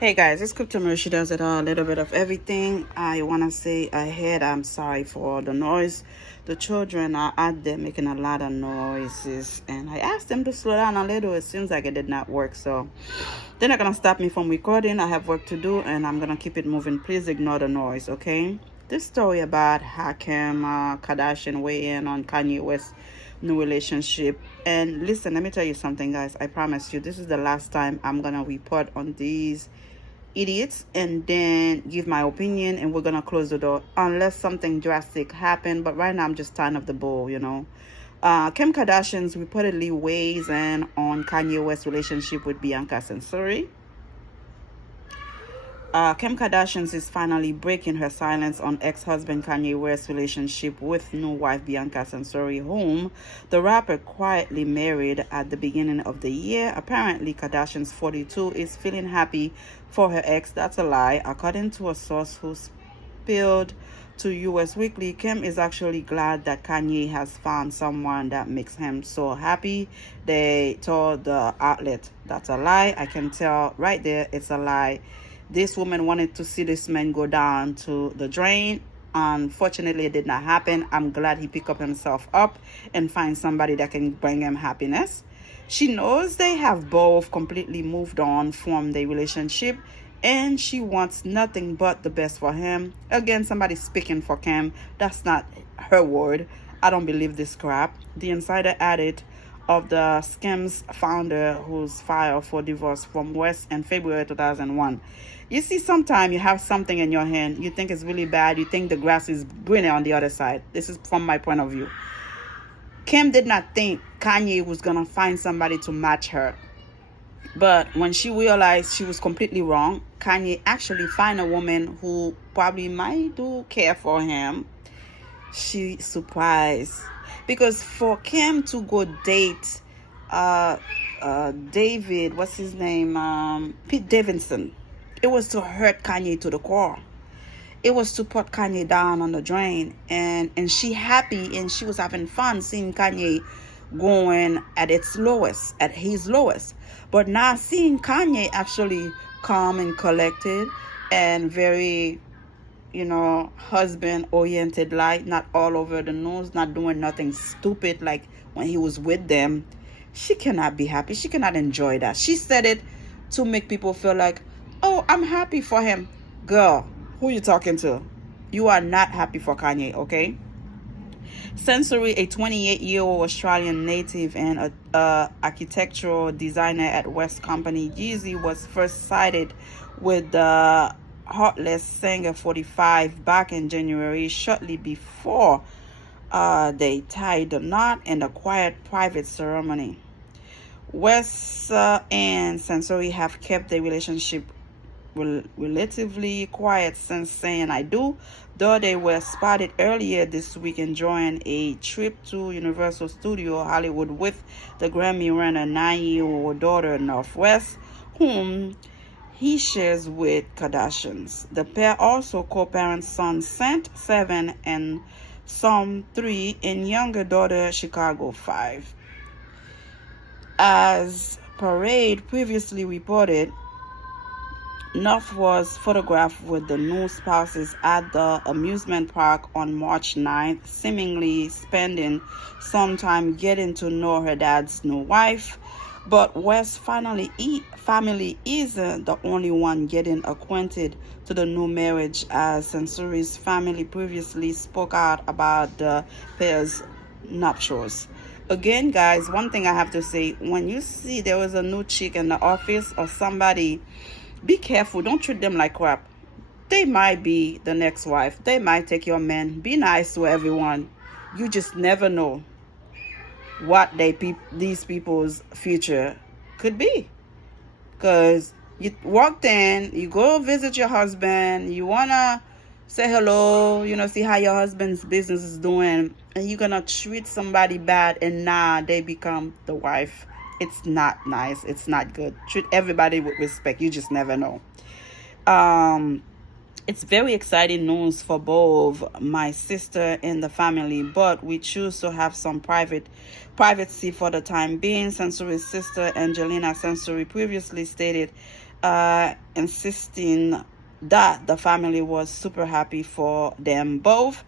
Hey guys, it's Crypto. She does it all, a little bit of everything. I want to say ahead, I'm sorry for the noise. The children are out there making a lot of noises, and I asked them to slow down a little. It seems like it did not work, so they're not going to stop me from recording. I have work to do, and I'm going to keep it moving. Please ignore the noise, okay? This story about Hakim Kardashian weigh in on Kanye West new relationship. And listen, let me tell you something, guys. I promise you, this is the last time I'm gonna report on these idiots and then give my opinion, and we're gonna close the door unless something drastic happen. But right now I'm just tying up the bow. Kim Kardashian's reportedly weighs in on Kanye West's relationship with Bianca Censori. Kim Kardashian is finally breaking her silence on ex-husband Kanye West's relationship with new wife Bianca Censori, whom the rapper quietly married at the beginning of the year. Apparently, Kardashian's 42 is feeling happy for her ex. That's a lie. According to a source who spilled to US Weekly, Kim is actually glad that Kanye has found someone that makes him so happy. They told the outlet. That's a lie. I can tell right there it's a lie. This woman wanted to see this man go down to the drain. Unfortunately, it did not happen. I'm glad he picked up himself up and find somebody that can bring him happiness. She knows they have both completely moved on from their relationship, and she wants nothing but the best for him. Again, somebody speaking for Kim. That's not her word. I don't believe this crap. The insider added of the Skims founder who's filed for divorce from West in February 2001. You see, sometimes you have something in your hand, you think it's really bad, you think the grass is greener on the other side. This is from my point of view. Kim did not think Kanye was going to find somebody to match her. But when she realized she was completely wrong, Kanye actually found a woman who probably might do care for him. She surprised. Because for Kim to go date David, what's his name? Pete Davidson, it was to hurt Kanye to the core. It was to put Kanye down on the drain. And she happy and she was having fun seeing Kanye going at his lowest. But now seeing Kanye actually calm and collected and very, husband oriented, like not all over the nose, not doing nothing stupid like when he was with them, she cannot be happy. She cannot enjoy that. She said it to make people feel like, oh, I'm happy for him. Girl, who you talking to? You are not happy for Kanye, okay? Censori, a 28-year-old Australian native and a architectural designer at West Company Yeezy, was first sighted with the Heartless singer 45 back in January, shortly before they tied the knot in a quiet private ceremony. West and Censori have kept their relationship relatively quiet since saying I do, though they were spotted earlier this week enjoying a trip to Universal Studios Hollywood with the Grammy-winner 9-year-old daughter Northwest, whom he shares with Kardashians. The pair also co-parent sons Saint 7 and Psalm 3 and younger daughter Chicago 5. As Parade previously reported, North was photographed with the new spouses at the amusement park on March 9th, seemingly spending some time getting to know her dad's new wife. But West's family isn't the only one getting acquainted to the new marriage, as Censori's family previously spoke out about the pair's nuptials. Again, guys, one thing I have to say, when you see there was a new chick in the office or somebody, be careful. Don't treat them like crap. They might be the next wife. They might take your man. Be nice to everyone. You just never know what these people's future could be. Because you walked in, you go visit your husband, you want to say hello, see how your husband's business is doing, and you're going to treat somebody bad, and now they become the wife. It's not nice. It's not good. Treat everybody with respect. You just never know. It's very exciting news for both my sister and the family, but we choose to have some privacy for the time being. Sensory's sister Angelina Sensory previously stated, insisting that the family was super happy for them both.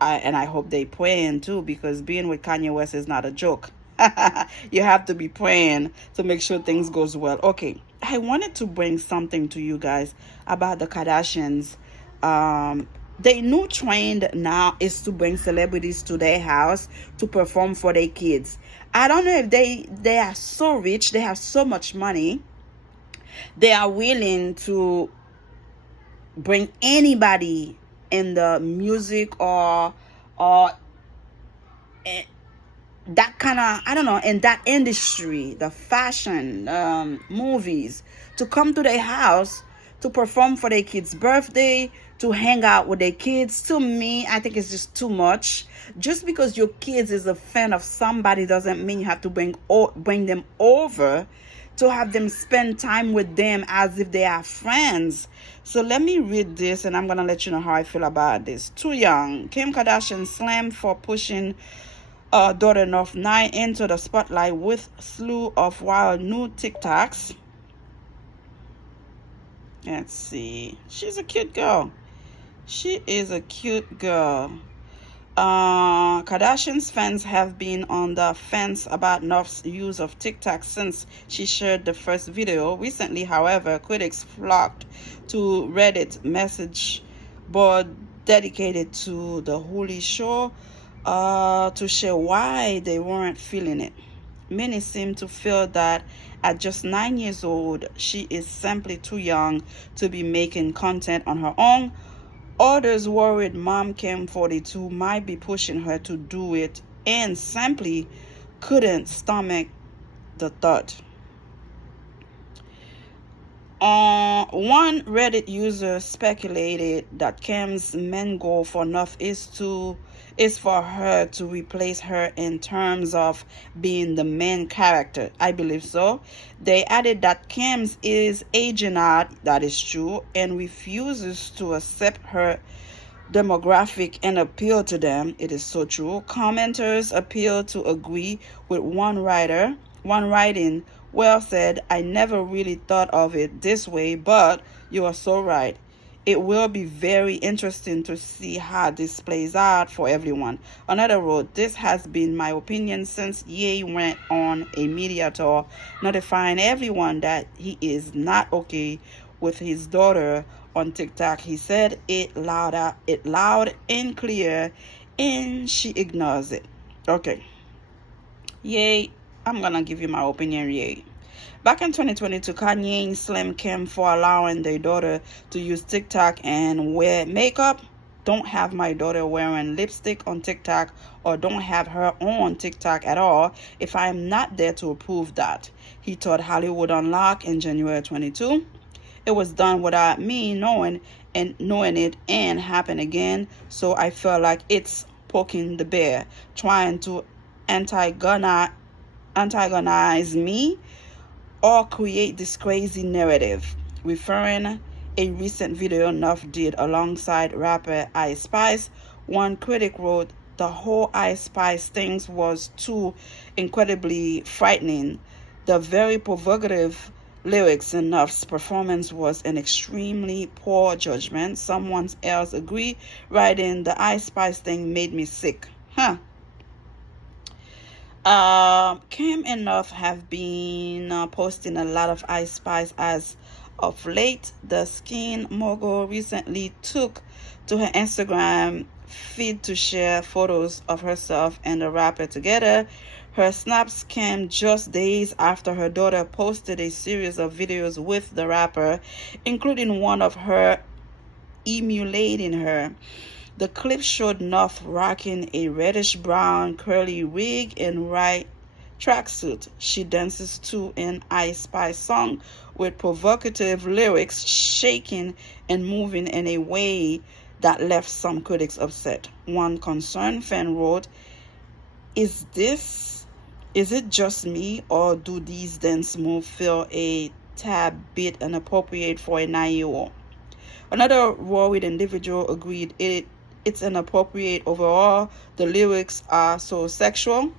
And I hope they praying too, because being with Kanye West is not a joke. You have to be praying to make sure things goes well. Okay, I wanted to bring something to you guys about the Kardashians. Their new trend now is to bring celebrities to their house to perform for their kids. I don't know if they are so rich, they have so much money, they are willing to bring anybody in the music or that kind of, I don't know, in that industry, the fashion, movies, to come to their house to perform for their kids' birthday, to hang out with their kids. To me, I think it's just too much. Just because your kids is a fan of somebody doesn't mean you have to bring them over to have them spend time with them as if they are friends. So let me read this, and I'm going to let you know how I feel about this. Too young. Kim Kardashian slammed for pushing daughter North 9 into the spotlight with slew of wild new TikToks. Let's see. She's a cute girl. She is a cute girl. Kardashian's fans have been on the fence about North's use of TikTok since she shared the first video. Recently, however, critics flocked to Reddit message board dedicated to the Holy Show to share why they weren't feeling it. Many seem to feel that at just 9 years old, she is simply too young to be making content on her own. Others worried mom Kim 42 might be pushing her to do it and simply couldn't stomach the thought. One Reddit user speculated that Kim's main goal for North is for her to replace her in terms of being the main character. I believe so. They added that Kim is aging out, that is true, and refuses to accept her demographic and appeal to them. It is so true. Commenters appeal to agree with one writing, well said, I never really thought of it this way, but you are so right. It will be very interesting to see how this plays out for everyone. Another wrote, this has been my opinion since Ye went on a media tour notifying everyone that he is not okay with his daughter on TikTok. He said it loud and clear, and she ignores it. Okay. Ye, I'm gonna give you my opinion, Ye. Back in 2022, Kanye slammed Kim for allowing their daughter to use TikTok and wear makeup. Don't have my daughter wearing lipstick on TikTok, or don't have her on TikTok at all if I am not there to approve that. He told Hollywood Unlocked in January 22. It was done without me knowing it and happened again, so I feel like it's poking the bear, trying to antagonize me or create this crazy narrative. Referring a recent video Nuff did alongside rapper Ice Spice, one critic wrote, the whole Ice Spice thing was too incredibly frightening. The very provocative lyrics in Nuff's performance was an extremely poor judgment. Someone else agreed, writing, the Ice Spice thing made me sick. Kim and Nuff have been posting a lot of Ice Spice as of late. The skin mogul recently took to her Instagram feed to share photos of herself and the rapper together. Her snaps came just days after her daughter posted a series of videos with the rapper, including one of her emulating her. The clip showed North rocking a reddish-brown curly wig and white tracksuit. She dances to an Ice Spice song with provocative lyrics, shaking and moving in a way that left some critics upset. One concerned fan wrote, Is it just me, or do these dance moves feel a tad bit inappropriate for a 9-year-old? Another worried individual agreed it's inappropriate overall. The lyrics are so sexual.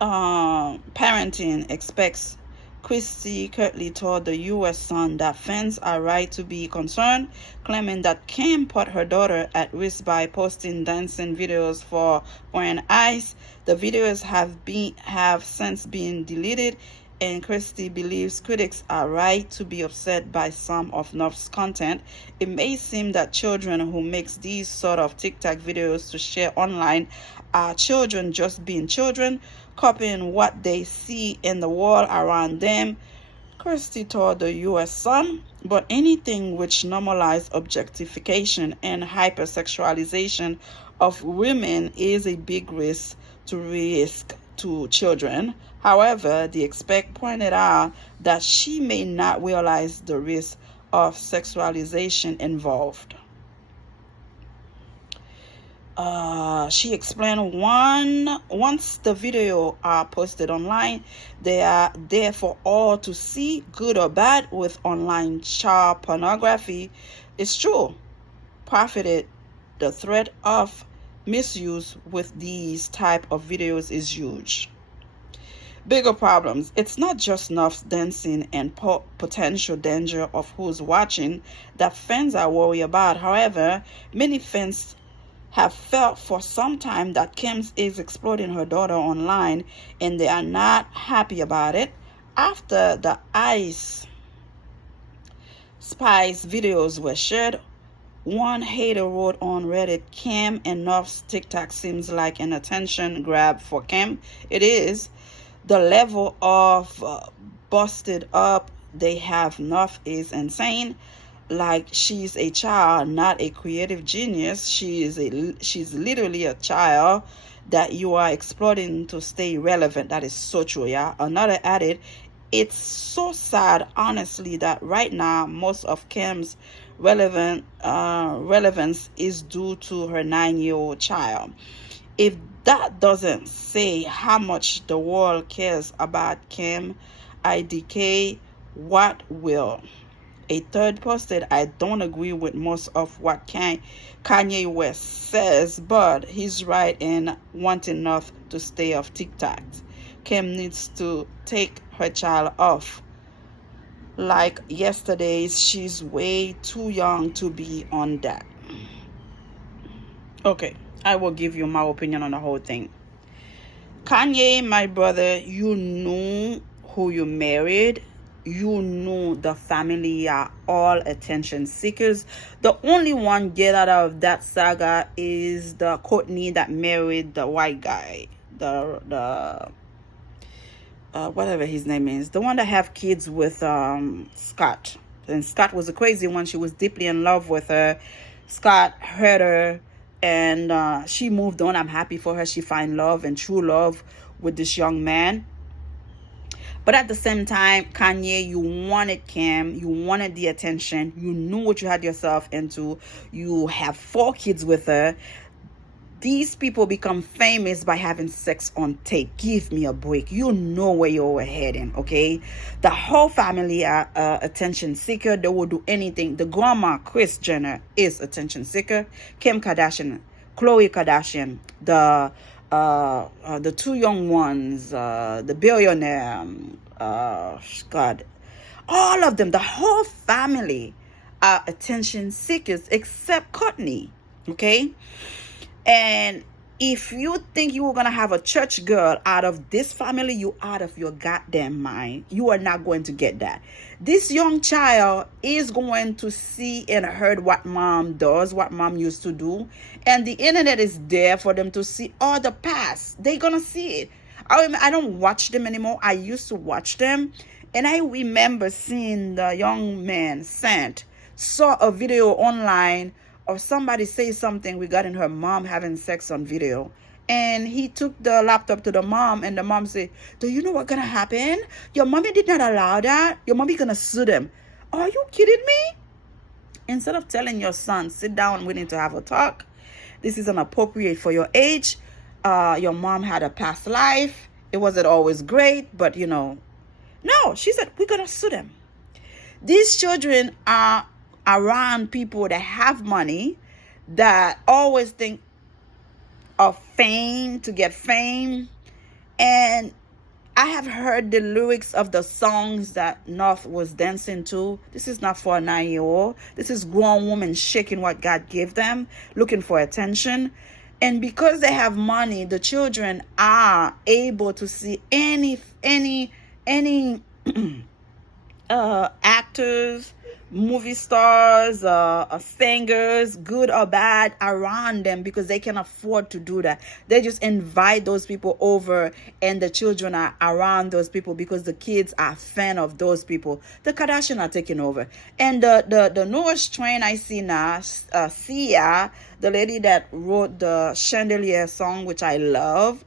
Parenting expects. Christie curtly told the U.S. Sun that fans are right to be concerned, claiming that Kim put her daughter at risk by posting dancing videos for wearing ice. The videos have since been deleted, and Christie believes critics are right to be upset by some of North's content. It may seem that children who makes these sort of TikTok videos to share online are children just being children, copying what they see in the world around them, Christie told the U.S. Sun, but anything which normalizes objectification and hypersexualization of women is a big risk to children. However, the expert pointed out that she may not realize the risk of sexualization involved. She explained once the video are posted online, they are there for all to see, good or bad. With online child pornography, it's true, profited. The threat of misuse with these type of videos is huge. Bigger problems. It's not just North's dancing and potential danger of who's watching that fans are worried about. However, many fans have felt for some time that Kim is exploiting her daughter online, and they are not happy about it. After the Ice Spice videos were shared, one hater wrote on Reddit, Kim and North's TikTok seems like an attention grab for Kim. It is. The level of busted up they have North is insane. Like she's a child, not a creative genius. She's literally a child that you are exploiting to stay relevant. That is so true, yeah. Another added, it's so sad, honestly, that right now most of Kim's relevance is due to her 9-year-old child. If that doesn't say how much the world cares about Kim IDK, what will? A third posted, I don't agree with most of what Kanye West says, but he's right in wanting North to stay off TikTok. Kim needs to take her child off. Like yesterday's, she's way too young to be on that. Okay, I will give you my opinion on the whole thing. Kanye, my brother, you knew who you married. You know the family are all attention seekers. The only one get out of that saga is the Courtney that married the white guy, the whatever his name is, the one that have kids with Scott. And Scott was a crazy one. She was deeply in love with her. Scott hurt her, and she moved on. I'm happy for her. She find love and true love with this young man. But at the same time, Kanye, you wanted Kim, you wanted the attention, you knew what you had yourself into, you have 4 kids with her. These people become famous by having sex on tape. Give me a break. You know where you were heading, okay? The whole family are attention seeker. They will do anything. The grandma, Kris Jenner, is attention seeker. Kim Kardashian, Khloe Kardashian, the 2 young ones, the billionaire, God, all of them, the whole family are attention seekers except Courtney, okay? And if you think you were going to have a church girl out of this family, you out of your goddamn mind. You are not going to get that. This young child is going to see and heard what mom does, what mom used to do. And the internet is there for them to see all the past. They're going to see it. I don't watch them anymore. I used to watch them. And I remember seeing the young man, saw a video online of somebody say something regarding her mom having sex on video. And he took the laptop to the mom, and the mom said, do you know what's going to happen? Your mommy did not allow that. Your mommy going to sue them. Are you kidding me? Instead of telling your son, sit down, we need to have a talk. This is inappropriate for your age. Your mom had a past life. It wasn't always great, but you know. No, she said, we're going to sue them. These children are around people that have money, that always think of fame, to get fame. And I have heard the lyrics of the songs that North was dancing to. This is not for a 9-year-old. This is grown women shaking what God gave them, looking for attention. And because they have money, the children are able to see any actors, movie stars, singers, good or bad, around them, because they can afford to do that. They just invite those people over, and the children are around those people because the kids are fan of those people. The Kardashians are taking over. And the newest trend I see now, Sia, the lady that wrote the Chandelier song, which I love,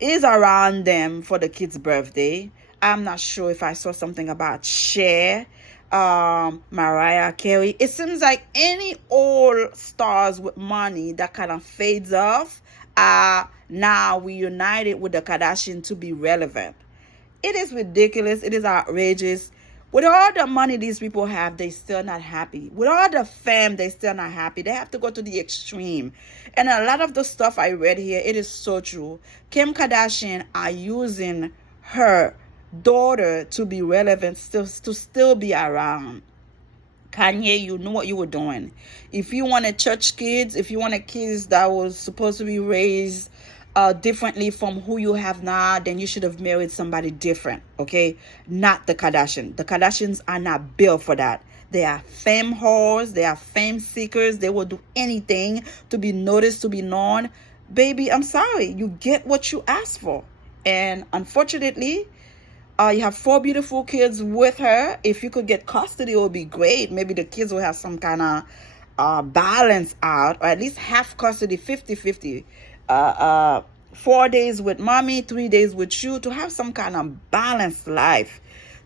is around them for the kid's birthday. I'm not sure if I saw something about Cher, Mariah Carey. It seems like any old stars with money that kind of fades off are now reunited with the Kardashians to be relevant. It is ridiculous. It is outrageous. With all the money these people have, they still not happy. With all the fame, they still not happy. They have to go to the extreme. And a lot of the stuff I read here, it is so true. Kim Kardashian are using her daughter to be relevant, to still be around. Kanye, you knew what you were doing. If you wanted church kids, if you wanted kids that was supposed to be raised differently from who you have now, then you should have married somebody different, okay? Not the Kardashians. The Kardashians are not built for that. They are fame whores. They are fame seekers. They will do anything to be noticed, to be known. Baby, I'm sorry. You get what you ask for. And unfortunately, you have 4 beautiful kids with her. If you could get custody, it would be great. Maybe the kids will have some kind of balance out, or at least half custody, 50-50. 4 days with mommy, 3 days with you, to have some kind of balanced life.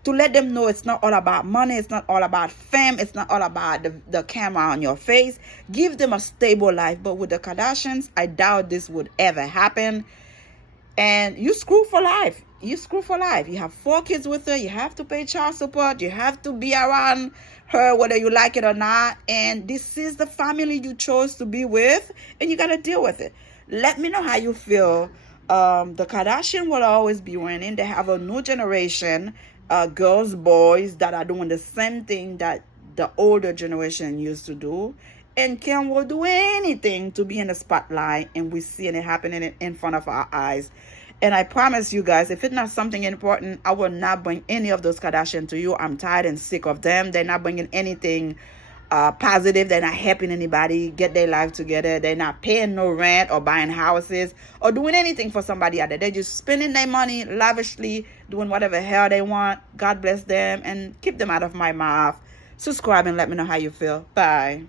To let them know it's not all about money, it's not all about fame, it's not all about the camera on your face. Give them a stable life. But with the Kardashians, I doubt this would ever happen. And you screw for life. You screw for life. You have 4 kids with her. You have to pay child support. You have to be around her whether you like it or not. And this is the family you chose to be with, and you got to deal with it. Let me know how you feel. The Kardashian will always be winning. They have a new generation, girls, boys, that are doing the same thing that the older generation used to do. And Kim will do anything to be in the spotlight, and we're seeing it happening in front of our eyes. And I promise you guys, if it's not something important, I will not bring any of those Kardashians to you. I'm tired and sick of them. They're not bringing anything positive. They're not helping anybody get their life together. They're not paying no rent or buying houses or doing anything for somebody out there. They're just spending their money lavishly, doing whatever hell they want. God bless them, and keep them out of my mouth. Subscribe and let me know how you feel. Bye.